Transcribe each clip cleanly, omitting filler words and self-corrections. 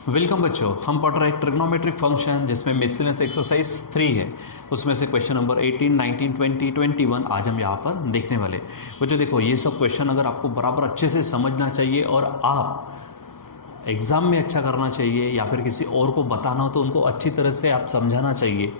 Welcome बच्चों, हम पढ़ रहे हैं ट्रिग्नोमेट्रिक फंक्शन जिसमें मिसलेनियस एक्सरसाइज 3 है। उसमें से क्वेश्चन नंबर 18, 19, 20, 21 आज हम यहाँ पर देखने वाले। बच्चों देखो, ये सब क्वेश्चन अगर आपको बराबर अच्छे से समझना चाहिए और आप एग्ज़ाम में अच्छा करना चाहिए या फिर किसी और को बताना हो तो उनको अच्छी तरह से आप समझाना चाहिए।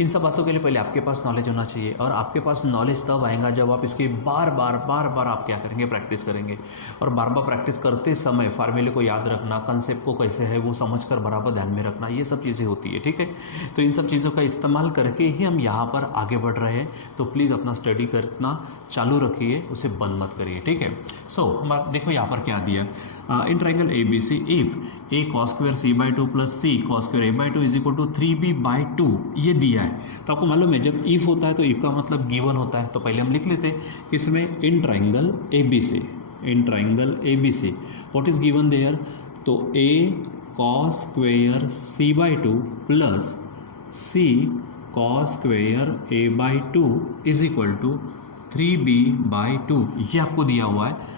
इन सब बातों के लिए पहले आपके पास नॉलेज होना चाहिए, और आपके पास नॉलेज तब आएगा जब आप इसकी बार बार आप क्या करेंगे, प्रैक्टिस करेंगे। और बार बार प्रैक्टिस करते समय फार्मूले को याद रखना, कंसेप्ट को कैसे है वो समझकर बराबर ध्यान में रखना, ये सब चीज़ें होती है। ठीक है, तो इन सब चीज़ों का इस्तेमाल करके ही हम यहाँ पर आगे बढ़ रहे हैं। तो प्लीज़ अपना स्टडी करना चालू रखिए, उसे बंद मत करिए। ठीक है, सो हम देखो यहाँ पर क्या दिया, in triangle A B C if A cos square C by two plus C cos square A by two is equal to 3b by 2, ये दिया है। तो आपको मालूम है जब इफ होता है तो इफ का मतलब गिवन होता है। तो पहले हम लिख लेते हैं इसमें in triangle A B C, in triangle A B C what is given there, तो A cos square C by two plus C cos square A by two is equal to 3b by 2, ये आपको दिया हुआ है।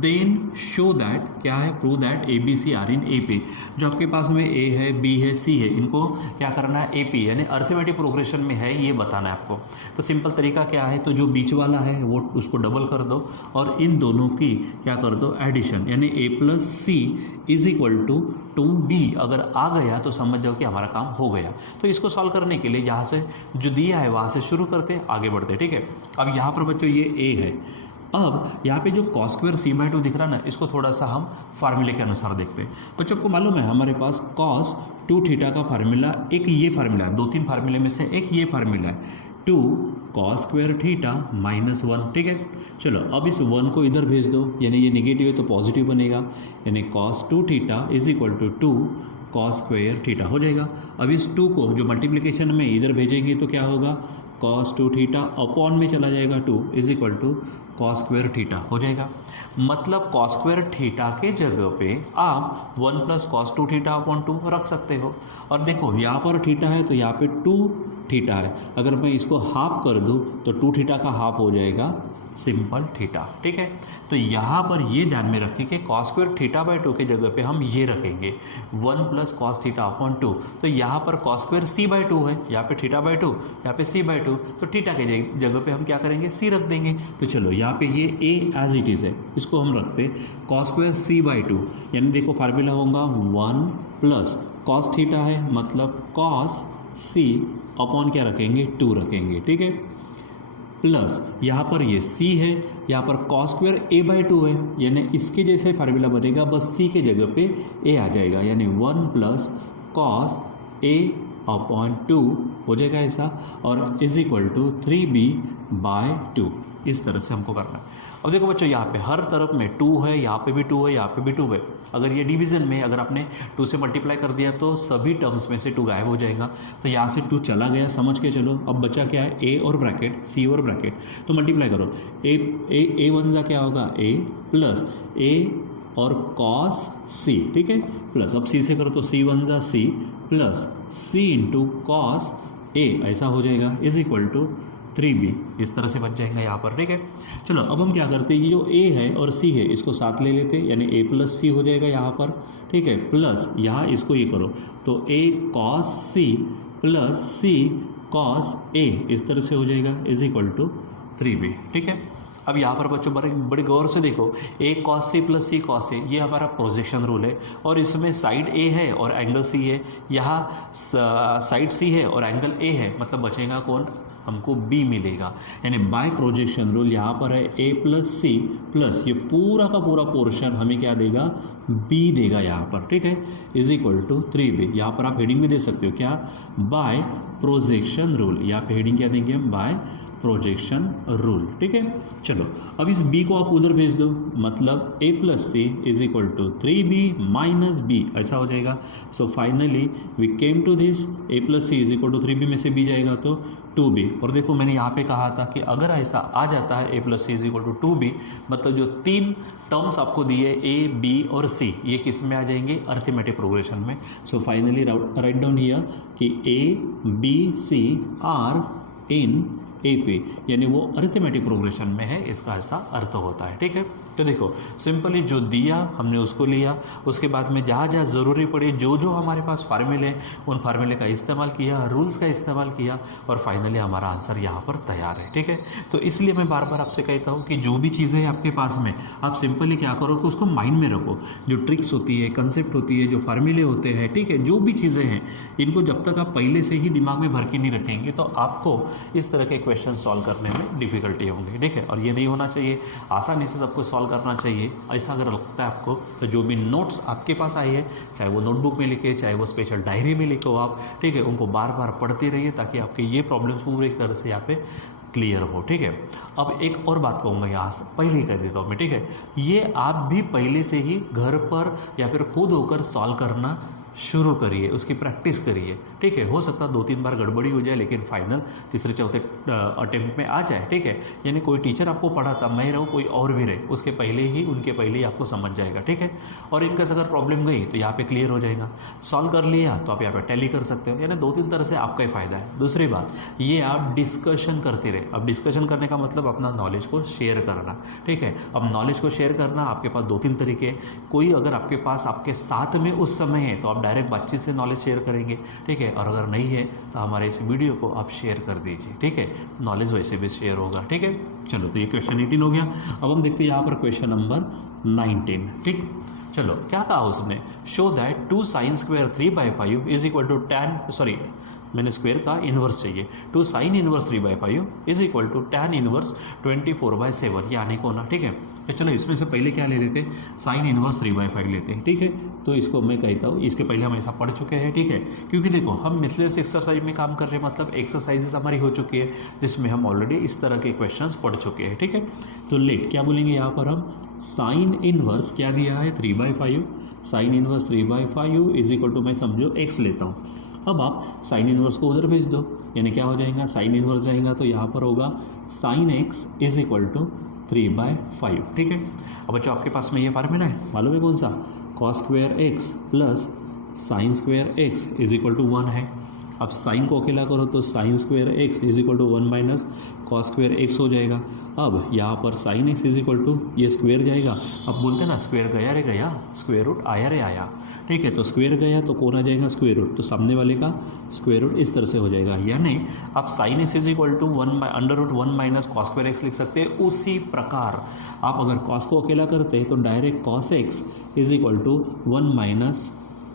Then show that, क्या है, prove that A B C are in A P. जो आपके पास में ए है, बी है, सी है, इनको क्या करना है, ए पी यानी अर्थमेटिक प्रोग्रेशन में है, ये बताना है आपको। तो सिंपल तरीका क्या है, तो जो बीच वाला है वो उसको डबल कर दो और इन दोनों की क्या कर दो, एडिशन, यानी A plus C is equal to 2b अगर आ गया तो समझ जाओ कि हमारा काम हो गया। तो इसको सॉल्व करने के लिए यहाँ से जो दिया है वहाँ से शुरू करते, आगे बढ़ते। ठीक है, अब यहाँ पर बच्चों ये ए है। अब यहाँ पे जो कॉस स्क्वायर सी बाई 2 दिख रहा है ना, इसको थोड़ा सा हम फार्मूले के अनुसार देखते हैं। बच्चों को मालूम है हमारे पास कॉस 2 थीटा का फार्मूला, एक ये फार्मूला है, 2-3 फार्मूले में से एक ये फार्मूला है, 2 कॉस स्क्वायर थीटा माइनस 1। ठीक है, चलो अब इस 1 को इधर भेज दो, यानी ये निगेटिव है तो पॉजिटिव बनेगा, यानी cos 2 theta is equal to 2 cos square theta हो जाएगा। अब इस 2 को जो मल्टीप्लिकेशन में इधर भेजेंगे तो क्या होगा, कॉस 2 थीटा अपॉन में चला जाएगा 2 is equal to cos square theta हो जाएगा। मतलब कॉस स्क्वायर थीटा के जगह पे आप 1 प्लस कॉस 2 थीटा अपॉन 2 रख सकते हो। और देखो यहाँ पर थीटा है तो यहाँ पे 2 थीटा है, अगर मैं इसको हाफ कर दूँ तो 2 थीटा का हाफ हो जाएगा सिंपल थीटा। ठीक है, तो यहाँ पर ये ध्यान में रखें कि कॉस स्क्वायर थीटा बाई 2 के जगह पे हम ये रखेंगे 1 प्लस कॉस थीटा अपॉन 2। तो यहाँ पर कॉस स्क्वायर सी बाई 2 है, यहाँ पे थीटा बाई 2, यहाँ पे सी बाई 2, तो थीटा के जगह पे हम क्या करेंगे, सी रख देंगे। तो चलो यहाँ पे ये ए एज इट इज़ है, इसको हम रखते कॉस स्क्वायर सी बाई 2, यानी देखो फार्मूला होगा 1 प्लस कॉस थीटा है मतलब कॉस सी अपॉन क्या रखेंगे, 2 रखेंगे। ठीक है, प्लस यहाँ पर ये c है, यहाँ पर कॉस स्क्वायर a बाई 2 है, यानी इसके जैसे फार्मूला बनेगा, बस c के जगह पे a आ जाएगा, यानी 1 प्लस कॉस a अपॉन 2 हो जाएगा ऐसा, और is equal to 3b bye 2। इस तरह से हमको करना है। अब देखो बच्चों, यहाँ पे हर तरफ में 2 है, यहाँ पे भी 2 है, यहाँ पे भी 2 है। अगर ये डिवीज़न में अगर आपने 2 से मल्टीप्लाई कर दिया तो सभी टर्म्स में से 2 गायब हो जाएगा। तो यहाँ से 2 चला गया, समझ के चलो। अब बचा क्या है, a और ब्रैकेट, c और ब्रैकेट, तो मल्टीप्लाई करो। a 1 जा क्या होगा, a प्लस a और कॉस c, ठीक है, प्लस अब c से करो तो c 1 जा c plus c into cos a, ऐसा हो जाएगा, इज इक्वल टू 3b। इस तरह से बच जाएगा यहाँ पर। ठीक है, चलो अब हम क्या करते हैं, ये जो a है और c है इसको साथ ले लेते हैं, यानी a प्लस c हो जाएगा यहाँ पर। ठीक है, प्लस यहाँ इसको ये करो तो a cos c plus c cos a, इस तरह से हो जाएगा, इज इक्वल टू 3b। ठीक है, अब यहाँ पर बच्चों बड़े गौर से देखो, a cos c plus c cos a, ये हमारा प्रोजेक्शन रूल है, और इसमें साइड a है और एंगल c है, यहाँ साइड c है और एंगल a है, मतलब बचेगा कौन, हमको b मिलेगा। यानी बाय प्रोजेक्शन रूल यहाँ पर है a प्लस सी प्लस ये पूरा का पूरा पोर्शन हमें क्या देगा, b देगा यहाँ पर। ठीक है, इज इक्वल टू 3b। यहाँ पर आप हेडिंग में दे सकते हो क्या, बाय प्रोजेक्शन रूल, यहाँ पे हेडिंग क्या देंगे हम, बाय प्रोजेक्शन रूल। ठीक है, चलो अब इस b को आप उधर भेज दो, मतलब a plus C is equal to 3b minus b, ऐसा हो जाएगा। So finally we came to this, a plus C is equal to 3b में से b जाएगा तो 2b। और देखो मैंने यहाँ पे कहा था कि अगर ऐसा आ जाता है a plus C is equal to 2b, मतलब जो 3 टर्म्स आपको दिए a b और c, ये किस में आ जाएंगे, अर्थमेटिक प्रोग्रेशन में। So finally write down here कि a b c are in AP, यानी वो अरिथमेटिक प्रोग्रेशन में है, इसका ऐसा अर्थ होता है। ठीक है, तो देखो सिंपली जो दिया हमने उसको लिया, उसके बाद में जहाँ जहाँ ज़रूरी पड़ी जो जो हमारे पास फार्मूले उन फार्मूले का इस्तेमाल किया, रूल्स का इस्तेमाल किया और फाइनली हमारा आंसर यहाँ पर तैयार है। ठीक है, तो इसलिए मैं बार बार आपसे कहता हूँ कि जो भी चीज़ें आपके पास में आप सिंपली क्या करो कि उसको माइंड में रखो। जो ट्रिक्स होती है, कंसेप्ट होती है, जो फार्मूले होते हैं, ठीक है, जो भी चीज़ें हैं इनको जब तक आप पहले से ही दिमाग में भर के नहीं रखेंगे तो आपको इस तरह के क्वेश्चन सॉल्व करने में डिफिकल्टी होंगी। ठीक है, और ये नहीं होना चाहिए, आसानी से सबको सॉल्व करना चाहिए। ऐसा अगर लगता है आपको तो जो भी नोट्स आपके पास आए हैं, चाहे वो नोटबुक में लिखे, चाहे वो स्पेशल डायरी में लिखो आप, ठीक है, उनको बार बार पढ़ते रहिए ताकि आपके ये प्रॉब्लम्स पूरी तरह से यहाँ पे क्लियर हो। ठीक है, अब एक और बात कहूँगा यहाँ से, पहले ही कह देता हूँ मैं। ठीक है, ये आप भी पहले से ही घर पर या फिर खुद होकर सॉल्व करना शुरू करिए, उसकी प्रैक्टिस करिए। ठीक है, हो सकता है 2-3 बार गड़बड़ी हो जाए लेकिन फाइनल तीसरे चौथे अटेम्प्ट में आ जाए। ठीक है, यानी कोई टीचर आपको पढ़ाता, मैं रहूँ कोई और भी रहे, उसके पहले ही उनके पहले ही आपको समझ जाएगा। ठीक है, और इनका अगर प्रॉब्लम गई तो यहाँ पे क्लियर हो जाएगा। सॉल्व कर लिया तो आप यहाँ पे टैली कर सकते हो, यानी 2-3 तरह से आपका ही फायदा है। दूसरी बात ये आप डिस्कशन करते रहे। अब डिस्कशन करने का मतलब अपना नॉलेज को शेयर करना। ठीक है, अब नॉलेज को शेयर करना आपके पास 2-3 तरीके। कोई अगर आपके पास आपके साथ में उस समय है तो आप डायरेक्ट बातचीत से नॉलेज शेयर करेंगे। ठीक है, और अगर नहीं है तो हमारे इस वीडियो को आप शेयर कर दीजिए। ठीक है, नॉलेज वैसे भी शेयर होगा। ठीक है, चलो तो ये क्वेश्चन 18 हो गया। अब हम देखते हैं यहाँ पर क्वेश्चन नंबर 19। ठीक, चलो क्या कहा उसने, show that 2 sin square 3/5 is equal to मैंने स्क्वायर का इन्वर्स चाहिए। 2 sin inverse 3/5 is equal to tan inverse 24/7, ये आने को ना। ठीक है, तो चलो इसमें से पहले क्या ले लेते हैं, sin इन्वर्स 3/5 लेते हैं। ठीक है, तो इसको मैं कहता हूँ, इसके पहले हम ऐसा पढ़ चुके हैं। ठीक है, क्योंकि देखो हम मिसलेनियस एक्सरसाइज में काम कर रहे हैं, मतलब एक्सरसाइजेस हमारी हो चुकी है जिसमें हम ऑलरेडी इस तरह के क्वेश्चंस पढ़ चुके हैं। ठीक है, तो लेट क्या बोलेंगे यहाँ पर हम, sin इन्वर्स क्या दिया है 3/5, sin inverse 3/5 is equal to, मैं समझो x लेता हूँ। अब आप साइन इन्वर्स को उधर भेज दो, यानी क्या हो जाएगा, साइन इन्वर्स जाएगा तो यहाँ पर होगा sin x is equal to 3/5। ठीक है, अब बच्चों आपके पास में ये फार्मूला है, मालूम है कौन सा, cos square x plus sine square x is equal to 1 है। अब साइन को अकेला करो तो sine square x is equal to 1 minus cos square x हो जाएगा। अब यहाँ पर sine x is equal to, ये स्क्वायर जाएगा, अब बोलते हैं ना स्क्वायर गया रे गया, स्क्वायर रूट आया रे आया। ठीक है, तो स्क्वायर गया तो कौन आ जाएगा, स्क्वायर रूट, तो सामने वाले का स्क्वायर रूट इस तरह से हो जाएगा। यानी आप sine x is equal to √1 minus cos square x लिख सकते हैं। उसी प्रकार आप अगर कॉस को अकेला करते हैं तो direct cos x is equal to 1 minus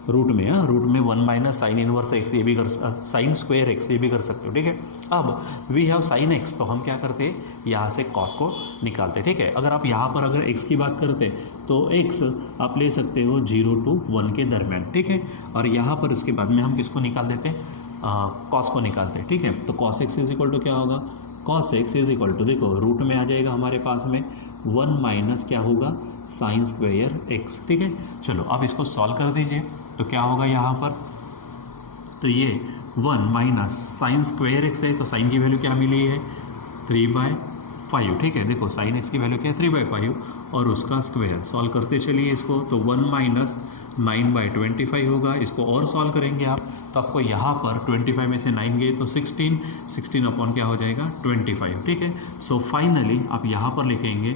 root में 1 माइनस साइन इनवर्स x, ये भी कर साइन स्क्वायर x, ये भी कर सकते हो। ठीक है, अब वी हैव साइन x, तो हम क्या करते हैं, यहाँ से कॉस को निकालते। ठीक है, अगर आप यहाँ पर अगर x की बात करते तो x आप ले सकते हो 0 to 1 के दरमियान। ठीक है, और यहाँ पर उसके बाद में हम किसको निकाल देते हैं, कॉस को निकालते हैं। ठीक है, तो cos x is equal to क्या होगा, cos x is equal to, देखो रूट में आ जाएगा हमारे पास में 1 माइनस क्या होगा, साइन स्क्वायर x। ठीक है, चलो अब इसको सॉल्व कर दीजिए तो क्या होगा यहाँ पर, तो ये 1 माइनस साइन स्क्वायर x है, तो साइन की वैल्यू क्या मिली है 3/5। ठीक है, देखो साइन x की वैल्यू क्या है 3/5 और उसका स्क्वायर, सॉल्व करते चलिए इसको, तो 1 माइनस 9/25 होगा। इसको और सॉल्व करेंगे आप तो आपको यहाँ पर 25 में से 9 गए तो 16 अपॉन क्या हो जाएगा 25। ठीक है, सो फाइनली आप यहाँ पर लिखेंगे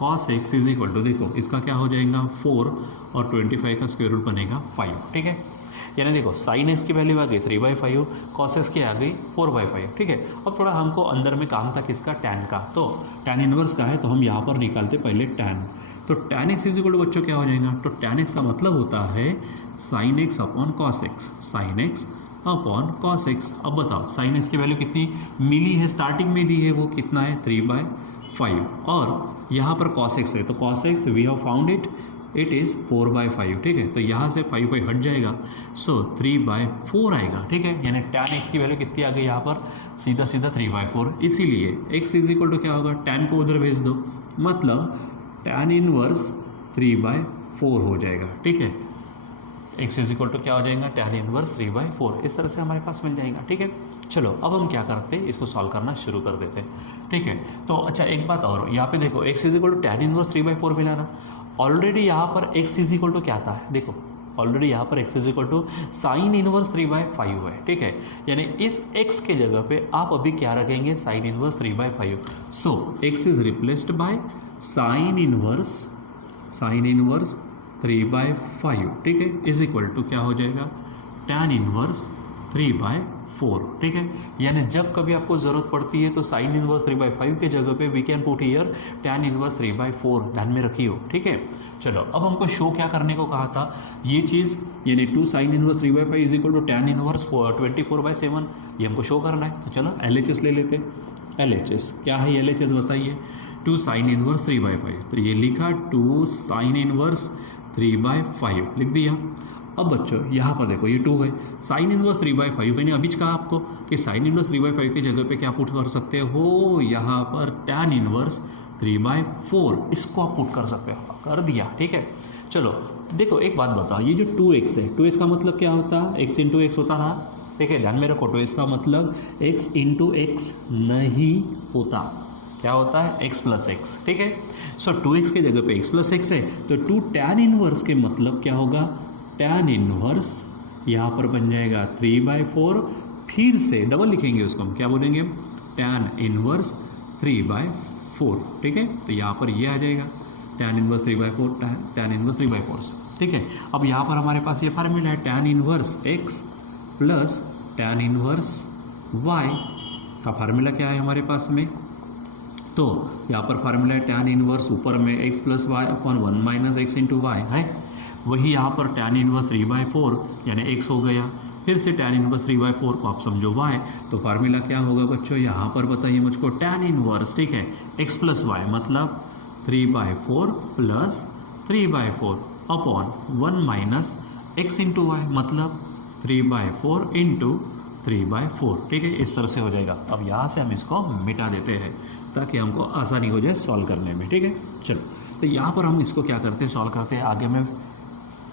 cos x is equal to, देखो इसका क्या हो जाएगा 4 और 25 का स्क्वायर रूट बनेगा 5। ठीक है, यानी देखो साइन x की वैल्यू आ गई 3/5, cos x की आ गई 4/5। ठीक है, अब थोड़ा हमको अंदर में काम था किसका, tan का, तो tan इनवर्स का है तो हम यहाँ पर निकालते पहले tan, तो tan x is equal to बच्चों क्या हो जाएगा, तो tan x का मतलब होता है sin x upon cos x, sin x upon cos x। अब बताओ sin x की वैल्यू कितनी मिली है, स्टार्टिंग में दी है वो कितना है 3/5, और यहाँ पर cos x है तो cos x we have found it is 4/5। ठीक है, तो यहाँ से 5 हट जाएगा, सो 3/4 आएगा। ठीक है, यानी tan x की वैल्यू कितनी आ गई यहाँ पर, सीधा 3/4। इसीलिए x इज इक्वल टू क्या होगा, tan को उधर भेज दो, मतलब tan इनवर्स 3/4 हो जाएगा। ठीक है, x इज इक्वल टू क्या हो जाएगा, tan इनवर्स 3/4, इस तरह से हमारे पास मिल जाएगा। ठीक है, चलो अब हम क्या करते हैं, इसको सॉल्व करना शुरू कर देते हैं। ठीक है, तो अच्छा एक बात और, यहाँ पे देखो x is equal to tan inverse 3/4 मिला ना, ऑलरेडी यहाँ पर x इज इक्वल टू क्या था, देखो ऑलरेडी यहाँ पर x is equal to sine inverse 3/5 है। ठीक है, यानी इस x के जगह पे आप अभी क्या रखेंगे, sign inverse 3/5, so x is replaced by sine inverse 3/5, ठीक है, इज इक्वल टू क्या हो जाएगा, tan इनवर्स 3/4, ठीक है। यानी जब कभी आपको ज़रूरत पड़ती है तो साइन इनवर्स 3/5 के जगह पे we can put here tan inverse 3/4, ध्यान में रखियो, ठीक है। चलो अब हमको शो क्या करने को कहा था, ये चीज़ यानी 2 sine inverse 3/5 is equal to tan inverse 24/7, ये हमको शो करना है। तो चलो LHS ले लेते हैं। LHS क्या है, LHS बताइए, 2 साइन इनवर्स 3/5, तो ये लिखा 2 साइन इनवर्स 3/5 लिख दिया। अब बच्चों यहाँ पर देखो ये 2 है, साइन इनवर्स 3/5 मैंने अभी कहा आपको कि साइन इनवर्स 3/5 की जगह पे क्या पुट कर सकते हो, यहाँ पर tan इनवर्स 3/4 इसको आप पुट कर सकते हो, कर दिया, ठीक है। चलो देखो एक बात बताओ, ये जो 2x है, 2x का मतलब क्या होता है, x इंटू एक्स होता ना, ठीक है, ध्यान में रखो, 2x का मतलब x इंटू एक्स नहीं होता, क्या होता है, x प्लस एक्स, ठीक है। सो 2x के जगह पे x प्लस एक्स है, तो 2 tan इनवर्स के मतलब क्या होगा, tan इनवर्स यहाँ पर बन जाएगा 3/4, फिर से डबल लिखेंगे उसको, हम क्या बोलेंगे, tan इनवर्स 3/4, ठीक है। तो यहाँ पर ये आ जाएगा tan इनवर्स 3/4, tan इनवर्स 3/4, ठीक है। अब यहाँ पर हमारे पास ये फार्मूला है tan inverse x plus tan inverse y का फार्मूला क्या है हमारे पास में, तो यहाँ पर फार्मूला है tan इनवर्स ऊपर में x plus Y upon 1 minus X into Y है, वही यहाँ पर tan इनवर्स 3/4 यानी x हो गया, फिर से tan इनवर्स 3/4 को आप समझो y, तो फार्मूला क्या होगा बच्चों, यहाँ पर बताइए मुझको, tan इनवर्स, ठीक है, x प्लस वाई मतलब 3/4 plus 3/4 upon 1 minus X into Y मतलब 3/4 इंटू 3/4, ठीक है, इस तरह से हो जाएगा। अब यहाँ से हम इसको मिटा देते हैं ताकि हमको आसानी हो जाए सॉल्व करने में, ठीक है। चलो तो यहाँ पर हम इसको क्या करते हैं, सॉल्व करते हैं आगे में,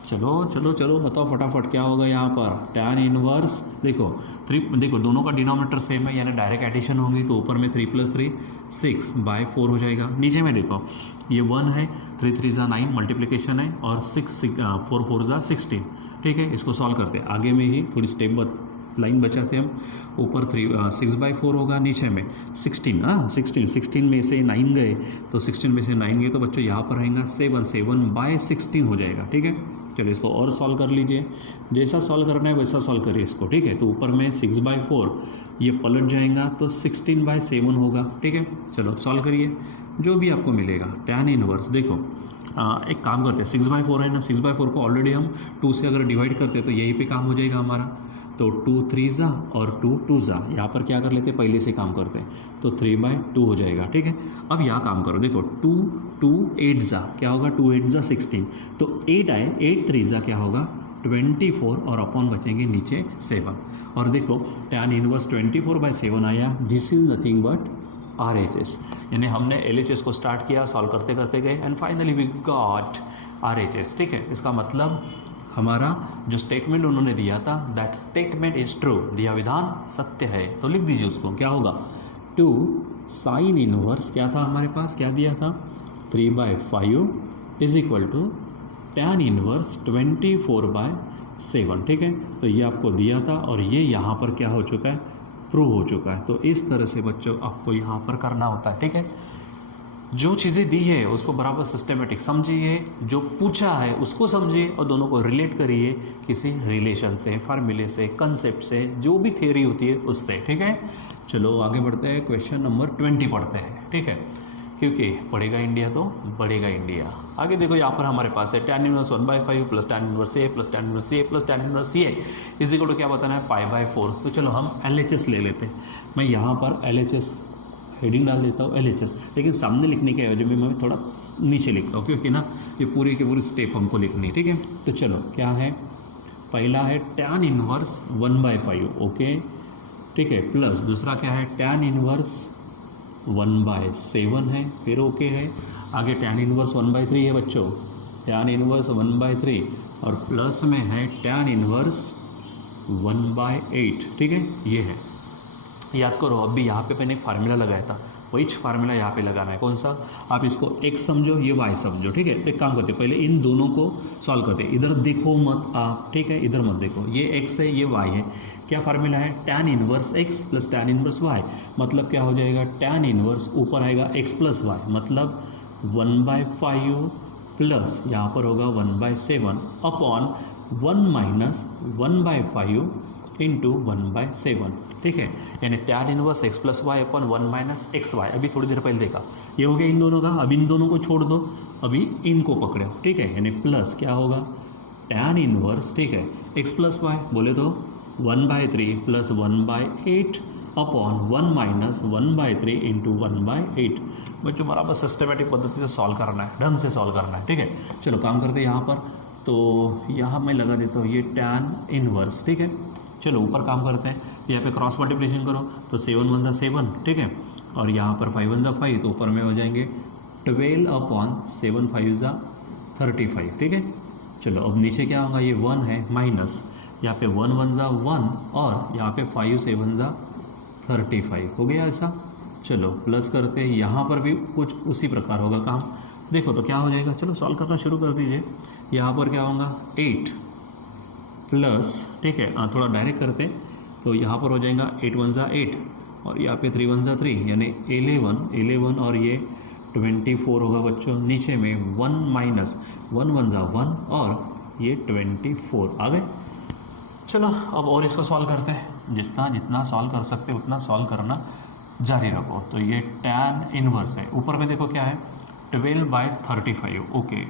चलो चलो चलो बताओ फटाफट क्या होगा यहाँ पर, tan इनवर्स देखो 3, देखो दोनों का डिनोमिनेटर सेम है यानी डायरेक्ट एडिशन होगी, तो ऊपर में 3 + 3 6/4 हो जाएगा, नीचे में देखो ये 1 है, 3 3 = 9 मल्टीप्लिकेशन है, और 4 4 = 16, ठीक है। इसको सॉल्व करते हैं, आगे में ही थोड़ी स्टेप लाइन बचाते हम, ऊपर 6/4 होगा, नीचे में 16 में से 9 गए, तो 16 में से 9 गए तो बच्चों यहाँ पर रहेगा 7/16 हो जाएगा, ठीक है। चलो इसको और सॉल्व कर लीजिए, जैसा सॉल्व करना है वैसा सॉल्व करिए इसको, ठीक है। तो ऊपर में 6/4 ये पलट जाएगा तो 16/7 होगा, ठीक है। चलो सॉल्व करिए, जो भी आपको मिलेगा tan इनवर्स देखो, एक काम करते हैं, 6/4 है ना, 6/4 को ऑलरेडी हम 2 से अगर डिवाइड करते हैं तो यहीं पे काम हो जाएगा हमारा, तो 2 3 और 2 2 यहाँ पर क्या कर लेते हैं, पहले से काम करते हैं, तो 3/2 हो जाएगा, ठीक है। अब यहाँ काम करो, देखो 2 2 8 क्या होगा, 2 8 16, तो 8 आए, 8 3 क्या होगा 24, और अपॉन बचेंगे नीचे 7, और देखो tan इनवर्स 24/7 आया, this is nothing but RHS, यानी हमने LHS को स्टार्ट किया, सॉल्व करते करते गए, and finally we got RHS, ठीक है। इसका मतलब हमारा जो स्टेटमेंट उन्होंने दिया था, दैट स्टेटमेंट इज ट्रू, दिया विधान सत्य है, तो लिख दीजिए उसको, क्या होगा 2 साइन इनवर्स क्या था हमारे पास, क्या दिया था 3/5 is equal to tan inverse 24/7, ठीक है। तो ये आपको दिया था और ये यहाँ पर क्या हो चुका है, प्रूव हो चुका है। तो इस तरह से बच्चों आपको यहाँ पर करना होता है, ठीक है। जो चीज़ें दी है उसको बराबर सिस्टमेटिक समझिए, जो पूछा है उसको समझिए, और दोनों को रिलेट करिए किसी रिलेशन से, फार्मूले से, कंसेप्ट से, जो भी थियरी होती है उससे, ठीक है। चलो आगे बढ़ते हैं, क्वेश्चन नंबर 20 पढ़ते हैं, ठीक है, क्योंकि पढ़ेगा इंडिया तो बढ़ेगा इंडिया। आगे देखो यहाँ पर हमारे पास है tan inverse 1/5 plus tan inverse A plus tan inverse A plus tan inverse A is equal to क्या बताना है, π/4। तो चलो हम LHS ले लेते हैं, मैं यहाँ पर LHS हेडिंग डाल देता हूँ LHS, लेकिन सामने लिखने के एवज में मैं थोड़ा नीचे लिखता हूँ, क्योंकि ना ये पूरी की पूरी स्टेप हमको लिखनी है, ठीक है। तो चलो क्या है, पहला है tan इनवर्स 1/5, ओके, ठीक है, प्लस दूसरा क्या है tan इनवर्स 1/7 है, फिर ओके है, आगे tan इनवर्स 1/3 है बच्चों, tan इनवर्स 1/3, और प्लस में है tan इनवर्स 1/8, ठीक है, ये है। याद करो अभी यहाँ पे मैंने एक फार्मूला लगाया था, वही फार्मूला यहाँ पे लगाना है, कौन सा, आप इसको x समझो, ये y समझो, ठीक है। एक काम करते पहले इन दोनों को सॉल्व करते, इधर देखो मत आप, ठीक है, इधर मत देखो, ये x है ये y है, क्या फार्मूला है tan inverse x plus tan inverse y, मतलब क्या हो जाएगा tan इनवर्स ऊपर आएगा x प्लस y, मतलब 1/5 प्लस यहाँ पर होगा 1/7 अपॉन 1 माइनस 1/5 इंटू 1/7, ठीक है। यानी tan inverse x plus Y upon 1 minus X Y. अभी थोड़ी देर पहले देखा, ये हो गया इन दोनों का। अब इन दोनों को छोड़ दो, अभी इनको पकड़ो, ठीक है। यानी प्लस क्या होगा tan इनवर्स, ठीक है, x प्लस वाई बोले तो 1/3 प्लस 1/8 अपॉन 1 माइनस 1/3 इंटू 1/8। बच्चों बराबर सिस्टमेटिक पद्धति से सॉल्व करना है, ढंग से सॉल्व करना है, ठीक है। चलो काम करते हैं यहाँ पर। तो यहाँ मैं लगा देता हूँ ये tan इनवर्स, ठीक है। चलो ऊपर काम करते हैं, यहाँ पे क्रॉस मल्टीप्लिकेशन करो तो 7 1 = 7, ठीक है। और यहाँ पर 5 1 = 5, तो ऊपर में हो जाएंगे 12 अपॉन 7 5 = 35, ठीक है। चलो अब नीचे क्या होगा, ये 1 है माइनस, यहाँ पे 1 1 = 1 और यहाँ पे 5 7 = 35 हो गया ऐसा। चलो प्लस करते हैं, यहाँ पर भी कुछ उसी प्रकार होगा काम। देखो तो क्या हो जाएगा, चलो सॉल्व करना शुरू कर दीजिए। यहाँ पर क्या होगा 8 प्लस, ठीक है, थोड़ा डायरेक्ट करते हैं तो यहाँ पर हो जाएगा 8 1 = 8 और यहाँ पे 3 1 = 3 यानी 11 और ये 24 होगा बच्चों। नीचे में 1 माइनस 1 1 = 1 और ये 24 आ गए। चलो अब और इसको सॉल्व करते हैं, जितना सॉल्व कर सकते हैं उतना सॉल्व करना जारी रखो। तो ये tan इनवर्स है, ऊपर में देखो क्या है 12/35, ओके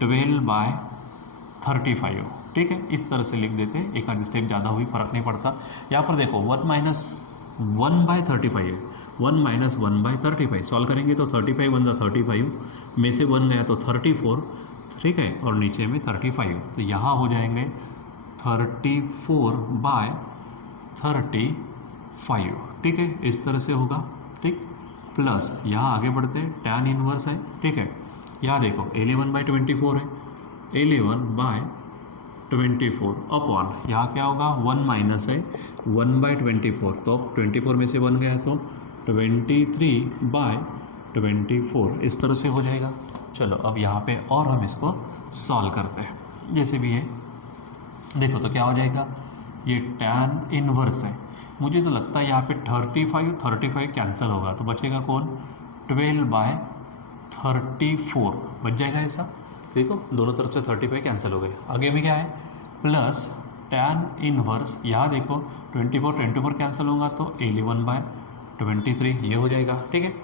12/35, ठीक है। इस तरह से लिख देते हैं, एक आध स्टेप ज़्यादा हुई फर्क नहीं पड़ता। यहाँ पर देखो 1 माइनस 1/35 है, 1 माइनस 1/35 सॉल्व करेंगे तो 35 1 = 35 में से 1 गया तो 34, ठीक है, और नीचे में 35, तो यहाँ हो जाएंगे 34/35, ठीक है। इस तरह से होगा, ठीक। प्लस यहाँ आगे बढ़ते हैं, tan इनवर्स है, ठीक है। यहाँ देखो 11/24 है, 11/24 अपॉन यहाँ क्या होगा 1 माइनस है 1/24, तो 24 में से 1 गया तो 23/24, इस तरह से हो जाएगा। चलो अब यहाँ पे और हम इसको सॉल्व करते हैं, जैसे भी है देखो तो क्या हो जाएगा, ये tan इनवर्स है। मुझे तो लगता है यहाँ पे 35 कैंसिल होगा तो बचेगा कौन 12/34 बच जाएगा ऐसा। देखो दोनों तरफ से 35 कैंसिल हो गए। आगे में क्या है प्लस tan इनवर्स, यहाँ देखो 24 कैंसिल होगा तो 11/23 ये हो जाएगा, ठीक है।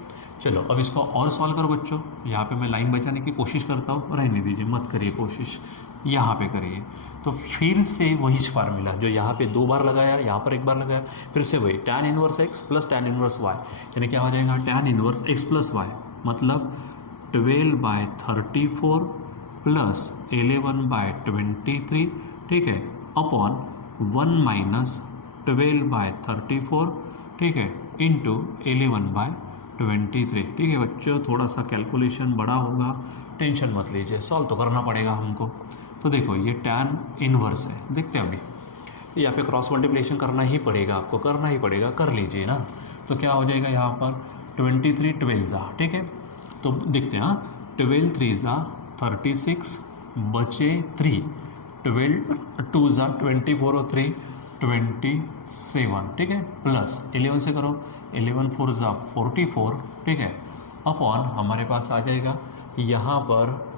चलो अब इसको और सॉल्व करो बच्चों। यहाँ पे मैं लाइन बचाने की कोशिश करता हूँ, रहने दीजिए, मत करिए कोशिश, यहाँ पे करिए। तो फिर से वही फार्मूला जो यहाँ पे 2 बार लगाया, यहाँ पर 1 बार लगाया, फिर से वही tan inverse x plus tan inverse y, यानी क्या हो जाएगा tan inverse x plus y मतलब 12/34 प्लस 11/23, ठीक है, अपॉन 1 माइनस 12/34, ठीक है, इंटू 11/23, ठीक है बच्चों। थोड़ा सा कैलकुलेशन बड़ा होगा, टेंशन मत लीजिए, सॉल्व तो करना पड़ेगा हमको। तो देखो ये tan इनवर्स है, देखते हैं अभी यहाँ पे क्रॉस मल्टीप्लिकेशन करना ही पड़ेगा, आपको करना ही पड़ेगा, कर लीजिए ना। तो क्या हो जाएगा यहाँ पर 23 12 ठीक है, तो देखते हैं 12 3 36 बचे 3, 12 2 24 और 3 27, ठीक है, प्लस 11 से करो 11 4 44, ठीक है, अपॉन हमारे पास आ जाएगा यहाँ पर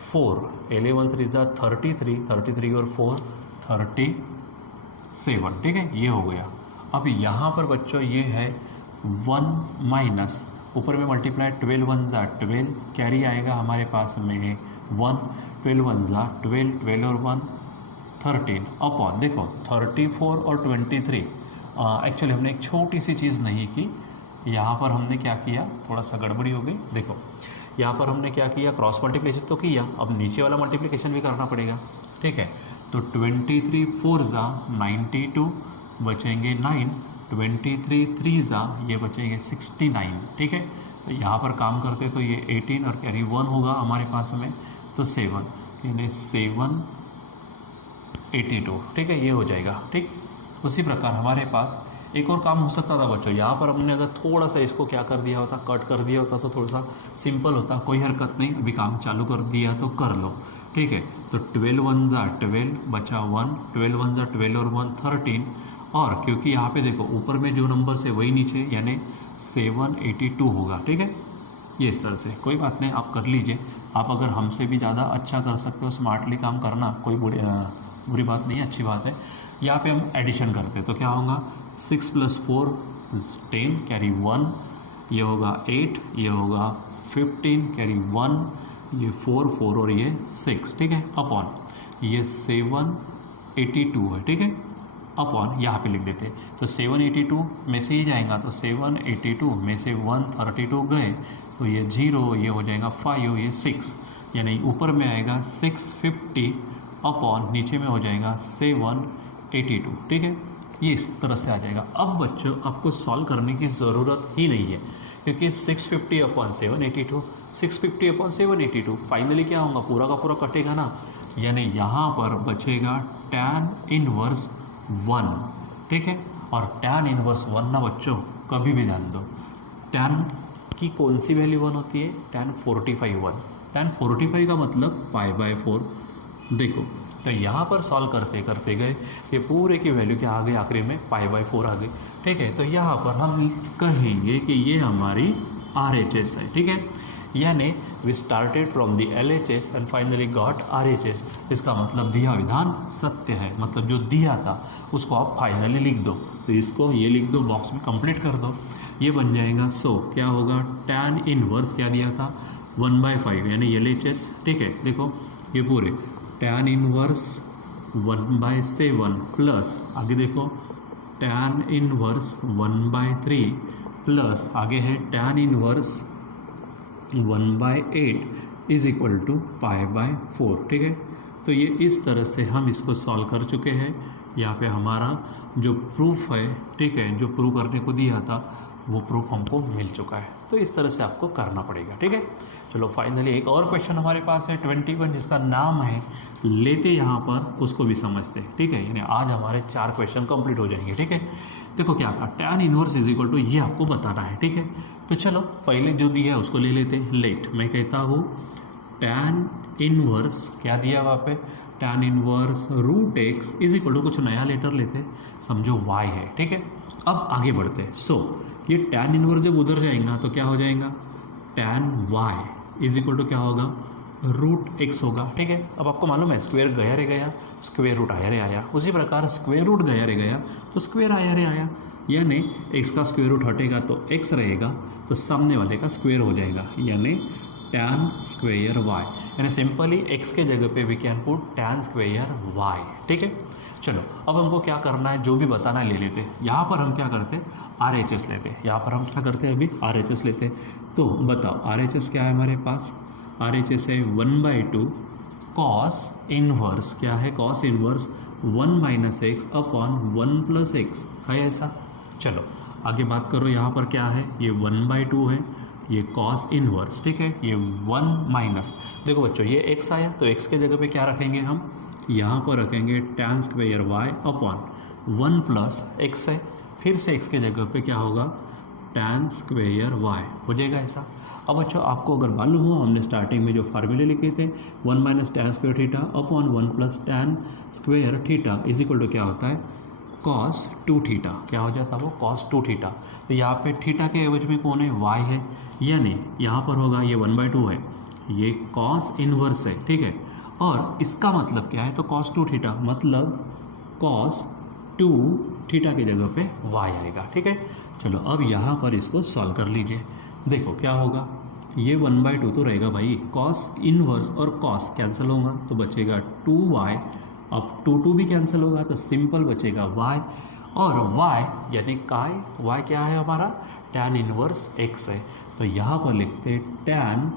4, 11 3 33 और 4 37, ठीक है, ये हो गया। अब यहाँ पर बच्चों ये है 1 माइनस ऊपर में मल्टीप्लाई 12 1 12 कैरी आएगा हमारे पास में 1, 12 1 12 12 और 1 13 अपॉन देखो 34 और 23। एक्चुअली हमने एक छोटी सी चीज़ नहीं की, यहाँ पर हमने क्या किया, थोड़ा सा गड़बड़ी हो गई। देखो यहाँ पर हमने क्या किया, क्रॉस मल्टीप्लिकेशन तो किया, अब नीचे वाला मल्टीप्लिकेशन भी करना पड़ेगा, ठीक है। तो 23 4 92 बचेंगे 9, 23 3 ये बचेंगे 69, ठीक है। तो यहाँ पर काम करते तो ये 18 और कैरी 1 होगा हमारे पास में, तो 7 यानी 7 82, ठीक है, ये हो जाएगा, ठीक। उसी प्रकार हमारे पास एक और काम हो सकता था बच्चों, यहाँ पर हमने अगर थोड़ा सा इसको क्या कर दिया होता, कट कर दिया होता तो थोड़ा सा सिंपल होता, कोई हरकत नहीं, अभी काम चालू कर दिया तो कर लो, ठीक है। तो 12 1 12 बचा 1, 12 1 12 और 1 13, और क्योंकि यहाँ पे देखो ऊपर में जो नंबर है वही नीचे यानी 782 होगा, ठीक है। ये इस तरह से, कोई बात नहीं, आप कर लीजिए। आप अगर हमसे भी ज़्यादा अच्छा कर सकते हो, स्मार्टली काम करना, कोई बुरी बात नहीं है, अच्छी बात है। यहाँ पे हम एडिशन करते हैं तो क्या होगा, 6 + 4 = 10 कैरी 1, ये होगा 8, ये होगा 15 कैरी 1, ये 4 और ये 6, ठीक है, अपॉन ये 782 है, ठीक है, अपॉन यहाँ पे लिख देते हैं। तो 782 में से ही जाएगा तो 782 में से 132 गए तो ये 0, ये हो जाएगा 5, ये 6, यानी ऊपर में आएगा 650 अपॉन नीचे में हो जाएगा 782, ठीक है, ये इस तरह से आ जाएगा। अब बच्चों आपको सॉल्व करने की ज़रूरत ही नहीं है क्योंकि 650 अपॉन 782, 650 अपॉन 782 फाइनली क्या होगा, पूरा का पूरा कटेगा ना, यानी यहाँ पर बचेगा tan इनवर्स 1, ठीक है। और tan इनवर्स 1 ना बच्चों कभी भी ध्यान दो, tan की कौन सी वैल्यू 1 होती है, tan 45 1, tan 45 का मतलब π/4। देखो तो यहाँ पर सॉल्व करते करते गए ये पूरे की वैल्यू क्या आ गई, आखिरी में π/4 आ गई, ठीक है। तो यहाँ पर हम कहेंगे कि ये हमारी RHS है, ठीक है, यानी we started from the LHS and finally got RHS। इसका मतलब दिया विधान सत्य है, मतलब जो दिया था उसको आप फाइनली लिख दो। तो इसको ये लिख दो, बॉक्स में कंप्लीट कर दो, ये बन जाएगा। सो क्या होगा, tan इनवर्स क्या दिया था 1/5 यानी LHS, ठीक है। देखो ये पूरे tan इनवर्स 1/7 प्लस आगे देखो tan इनवर्स 1/3 प्लस आगे है tan inverse 1/8 is equal to π/4, ठीक है। तो ये इस तरह से हम इसको सॉल्व कर चुके हैं। यहाँ पे हमारा जो प्रूफ है, ठीक है, जो प्रूव करने को दिया था वो प्रूफ हमको मिल चुका है। तो इस तरह से आपको करना पड़ेगा, ठीक है। चलो फाइनली एक और क्वेश्चन हमारे पास है 21 जिसका नाम है लेते, यहाँ पर उसको भी समझते हैं, ठीक है। यानी आज हमारे 4 क्वेश्चन कंप्लीट हो जाएंगे, ठीक है। देखो क्या कहा, tan inverse is equal to, ये आपको बताना है, ठीक है। तो चलो पहले जो दिया है उसको ले लेते हैं। लेट मैं कहता हूँ tan इनवर्स क्या दिया वहाँ पे, tan inverse √x is equal to, कुछ नया लेटर लेते, समझो y है, ठीक है। अब आगे बढ़ते हैं। सो ये tan इनवर्स जब उधर जाएगा तो क्या हो जाएगा, tan y is equal to क्या होगा, √x होगा, ठीक है। अब आपको मालूम है स्क्वायर गया रे गया, स्क्वायर रूट आया रे आया, उसी प्रकार स्क्वायर रूट गया रे गया तो स्क्वायर आया रे आया, यानी x का स्क्वायर रूट हटेगा तो x रहेगा, तो सामने वाले का स्क्वायर हो जाएगा, यानी tan स्क्वायर y, यानी सिंपली x के जगह पे we can put tan square y, ठीक है। चलो अब हमको क्या करना है, जो भी बताना है ले लेते हैं। यहाँ पर हम क्या करते हैं, RHS लेते हैं। यहाँ पर हम क्या करते हैं, अभी RHS लेते हैं। तो बताओ RHS क्या है हमारे पास, RHS है 1/2 cos इनवर्स, क्या है cos inverse 1 - x upon 1 + x, है ऐसा। चलो आगे बात करो, यहाँ पर क्या है, ये 1/2 है, ये cos इनवर्स, ठीक है, ये 1 - देखो बच्चों ये x आया तो x के जगह पे क्या रखेंगे हम, यहाँ पर रखेंगे tan square y upon 1 + x है, फिर से x के जगह पे क्या होगा tan स्क्वायर y, हो जाएगा ऐसा। अब बच्चों आपको अगर मालूम हो, हमने स्टार्टिंग में जो फार्मूले लिखे थे 1 - tan square theta upon 1 + tan square theta is equal to क्या होता है, cos 2 थीटा, क्या हो जाता है वो cos 2 थीटा। तो यहाँ पे थीटा के एवज में कौन है, y है, यानी यहाँ पर होगा ये 1/2 है, ये cos इनवर्स है, ठीक है। और इसका मतलब क्या है, तो cos 2 थीटा मतलब cos 2 थीटा की जगह पे y आएगा, ठीक है। चलो अब यहाँ पर इसको सॉल्व कर लीजिए। देखो क्या होगा, ये 1/2 तो रहेगा भाई, cos इनवर्स और cos कैंसिल होगा तो बचेगा 2y, अब 2 भी कैंसिल होगा तो सिंपल बचेगा y, और y यानी काय, y क्या है हमारा tan इनवर्स x है। तो यहाँ पर लिखते हैं tan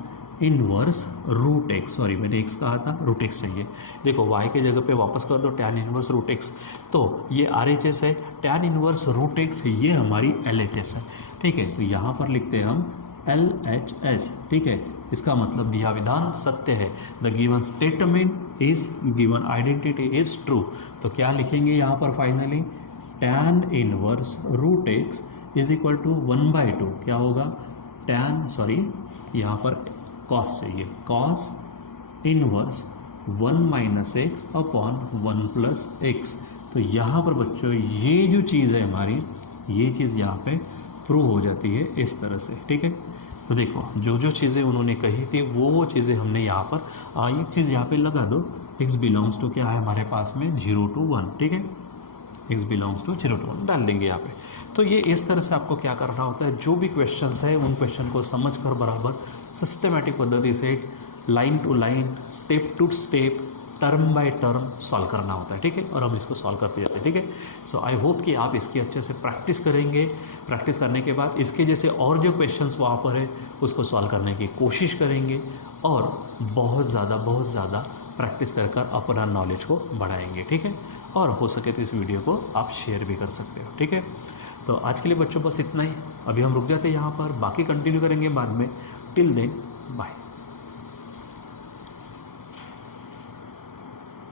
इनवर्स √x, सॉरी मैंने x कहा था, √x चाहिए। देखो y के जगह पे वापस कर दो tan इनवर्स √x, तो ये RHS है, tan इनवर्स √x ये हमारी LHS है, ठीक है। तो यहाँ पर लिखते हैं हम LHS, ठीक है। इसका मतलब दिया विधान सत्य है, the given statement is given identity is true. तो क्या लिखेंगे यहाँ पर finally, tan inverse √x is equal to 1/2, क्या होगा tan, सॉरी यहाँ पर cos चाहिए, cos inverse 1 - x upon 1 + x। तो यहाँ पर बच्चों ये जो चीज़ है हमारी, ये चीज़ यहाँ पे प्रूव हो जाती है इस तरह से, ठीक है। तो देखो जो जो चीज़ें उन्होंने कही थी वो चीज़ें हमने यहाँ पर एक चीज़ यहाँ पे लगा दो, x बिलोंग्स टू क्या है हमारे पास में 0 to 1, ठीक है, x बिलोंग्स टू 0 to 1 डाल देंगे यहाँ पे। तो ये इस तरह से आपको क्या करना होता है, जो भी क्वेश्चंस है उन क्वेश्चन को समझ कर बराबर सिस्टमेटिक पद्धति से line to line, step to step, term by term solve करना होता है, ठीक है। और हम इसको सॉल्व करते जाते हैं, ठीक है। सो आई होप कि आप इसकी अच्छे से प्रैक्टिस करेंगे। प्रैक्टिस करने के बाद इसके जैसे और जो क्वेश्चंस वहाँ पर है उसको सॉल्व करने की कोशिश करेंगे और बहुत ज़्यादा प्रैक्टिस कर कर अपना नॉलेज को बढ़ाएंगे, ठीक है। और हो सके तो इस वीडियो को आप शेयर भी कर सकते हो, ठीक है। तो आज के लिए बच्चों बस इतना ही। अभी हम रुक जाते हैं यहाँ पर, बाकी कंटिन्यू करेंगे बाद में। Till then bye.